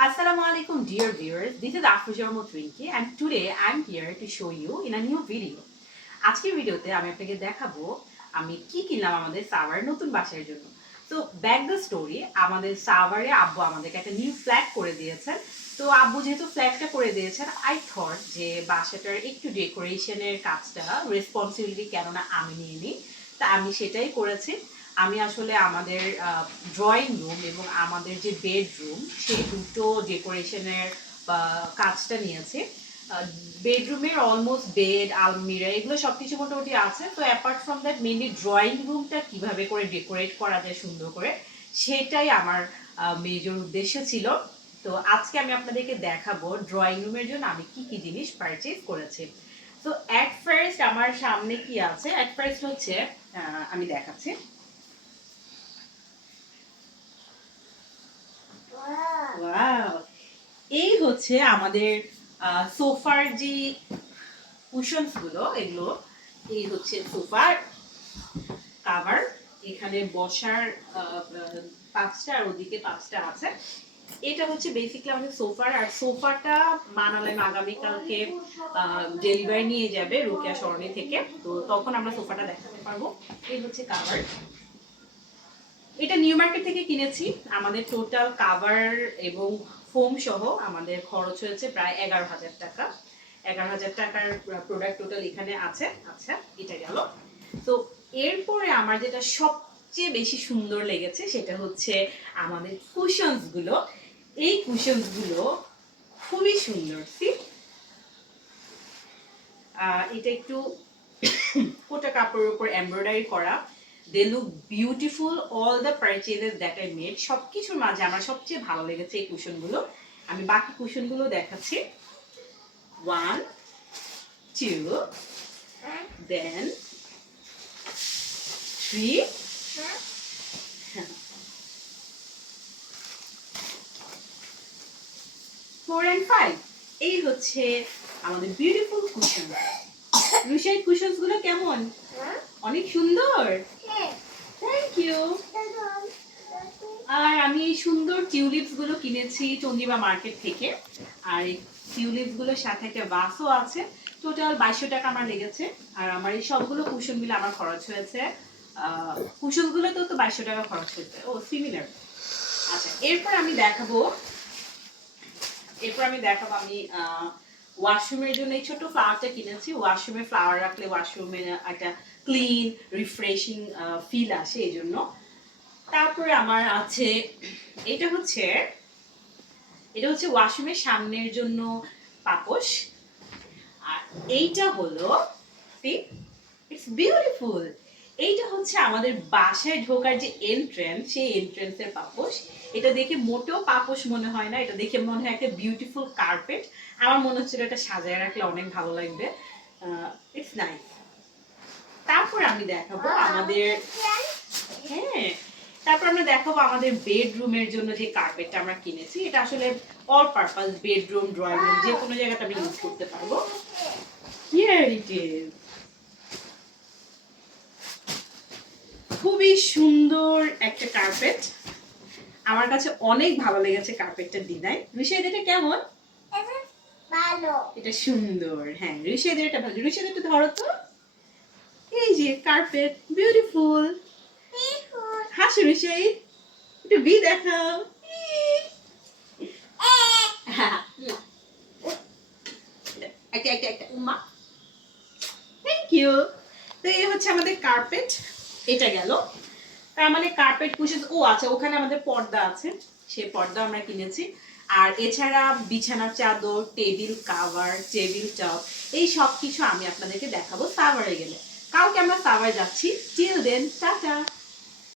Assalamu alaikum dear viewers, this is Afroja Motrinki and today I'm here to show you in a new video. আজকের ভিডিওতে আমি আপনাকে দেখাবো আমি কি কিনলাম আমাদের সাভার নতুন বাসার জন্য। তো ব্যাক দ্য স্টোরি, আমাদের সাভারে আব্বু আমাদেরকে একটা নিউ ফ্ল্যাট করে দিয়েছেন। তো আব্বু যেহেতু ফ্ল্যাটটা করে দিয়েছেন, আই থট যে বাসাটার একটু ডেকোরেশনের কাজটা রেসপন্সিবিলিটি কেননা আমি নিয়ে নিই, তা আমি সেটাই করেছি। আমি আসলে আমাদের ড্রয়িং রুম এবং আমাদের যে বেডরুম সেই দুটো ডেকোরেশনের কাজটা নিয়েছি। বেডরুমের অলমোস্ট বেড, আলমিরা এগুলো সব কিছু মোটামুটি আছে। তো apart from that mainly drawing রুমটা কীভাবে করে ডেকোরেট করা যায় সুন্দর করে, সেটাই আমার মেজর উদ্দেশ্য ছিল। তো আজকে আমি আপনাদেরকে দেখাবো ড্রয়িং রুমের জন্য আমি কি কি জিনিস পারচেজ করেছি। তো অ্যাট ফার্স্ট আমার সামনে কি আছে, অ্যাট ফার্স্ট হচ্ছে আমি দেখাচ্ছি। এই হচ্ছে আমাদের সোফার যে কুশনস গুলো, এগুলো এই হচ্ছে সোফার কাভার। এখানে বসার 5টা আর ওদিকে 5টা আছে। এটা হচ্ছে বেসিক্যালি আমাদের সোফার। আর সোফাটা মানালেন আগামীকালকে ডেলিভারি নিয়ে যাবে রোকেয়া সরণি থেকে, তো তখন আমরা সোফাটা দেখাতে পারবো। এই হচ্ছে কাভার, এটা নিউ মার্কেট থেকে কিনেছি। আমাদের টোটাল কাভার এবং ফোম সহ আমাদের খরচ হয়েছে প্রায় 11,000 টাকা। 11,000 টাকার প্রোডাক্ট টোটাল এখানে আছে। আচ্ছা, এটা গেল। তো এরপরে আমার যেটা সবচেয়ে বেশি সুন্দর লেগেছে সেটা হচ্ছে আমাদের কুশনস গুলো। এই কুশনস গুলো খুবই সুন্দর। এটা একটু কোটা কাপড়ের উপর এমব্রয়ডারি করা। They look beautiful. All the purchases that I made, সবকিছুর মাঝে আমার সবচেয়ে ভালো লেগেছে এই কুশনগুলো। আমি বাকি কুশনগুলো দেখাচ্ছি। 1 2 then 3 4 and 5। এই হচ্ছে আমাদের বিউটিফুল কুশন। রুশাই কুশনস গুলো কেমন? অনেক সুন্দর। Thank you. আর আমি এই সুন্দর টিউলিপস গুলো কিনেছি চন্দ্রিমা মার্কেট থেকে। আর এই টিউলিপস গুলোর সাথে একটা বাসও আছে। টোটাল 2200 টাকা আমার লেগেছে। আর আমার এই সবগুলো কুশন মিলে আমার খরচ হয়েছে, কুশন গুলো তো 2200 টাকা খরচ হয়েছে। ও সিমিলার। আচ্ছা, এরপর আমি দেখাবো আমি ওয়াশরুমের জন্য এই ছোট ফ্লাওয়ারটা কিনেছি। ওয়াশরুমে ফ্লাওয়ার রাখলে ওয়াশরুমে একটা ক্লিন রিফ্রেশিং ফিল আসে, এই জন্য। তারপরে আমার আছে এটা হচ্ছে ওয়াশরুমের সামনের জন্য পাপোশ। আর এইটা হলো ইটস বিউটিফুল। এইটা হচ্ছে আমাদের বাসায় ঢোকার যে এন্ট্রেন্স, সেই এন্ট্রেন্সের পাপোশ। এটা দেখে মোটেও পাপোশ মনে হয় না, এটা দেখে মনে হয় একটা বিউটিফুল কার্পেট। আমার মনে হচ্ছিল এটা সাজায় রাখলে অনেক ভালো লাগবে। It's nice. তারপর আমি দেখাবো আমাদের বেডরুমের জন্য যে কার্পেটটা আমরা কিনেছি। এটা আসলে all purpose, bedroom, drawing room যে কোনো জায়গাতে আমি ইউজ করতে পারবো। Here it is. খুবই সুন্দর একটা কার্পেট, আমার কাছে অনেক ভালো লেগেছে কার্পেটটার ডিজাইন। ঋষাদ, এটা কেমন? ভালো। এটা সুন্দর। হ্যাঁ, ঋষাদ এটা ভালো। ঋষাদ একটু ধরো তো। এই যে কার্পেট, বিউটিফুল। হাসো ঋষাদ, একটু বি দেখাও। একটা উম্মা। Thank you. তো এই হচ্ছে আমাদের কার্পেট। এটা গেল। তার মানে কার্পেট কুশন। ও আচ্ছা, ওখানে আমাদের পর্দা আছে, সেই পর্দা আমরা কিনেছি। আর এছাড়া বিছানার চাদর, টেবিল কাভার, টেবিল টপ, এই সব কিছু আমি আপনাদেরকে দেখাবো সাভারে গেলে। কালকে আমরা সাভারে যাচ্ছি। Till then, tata.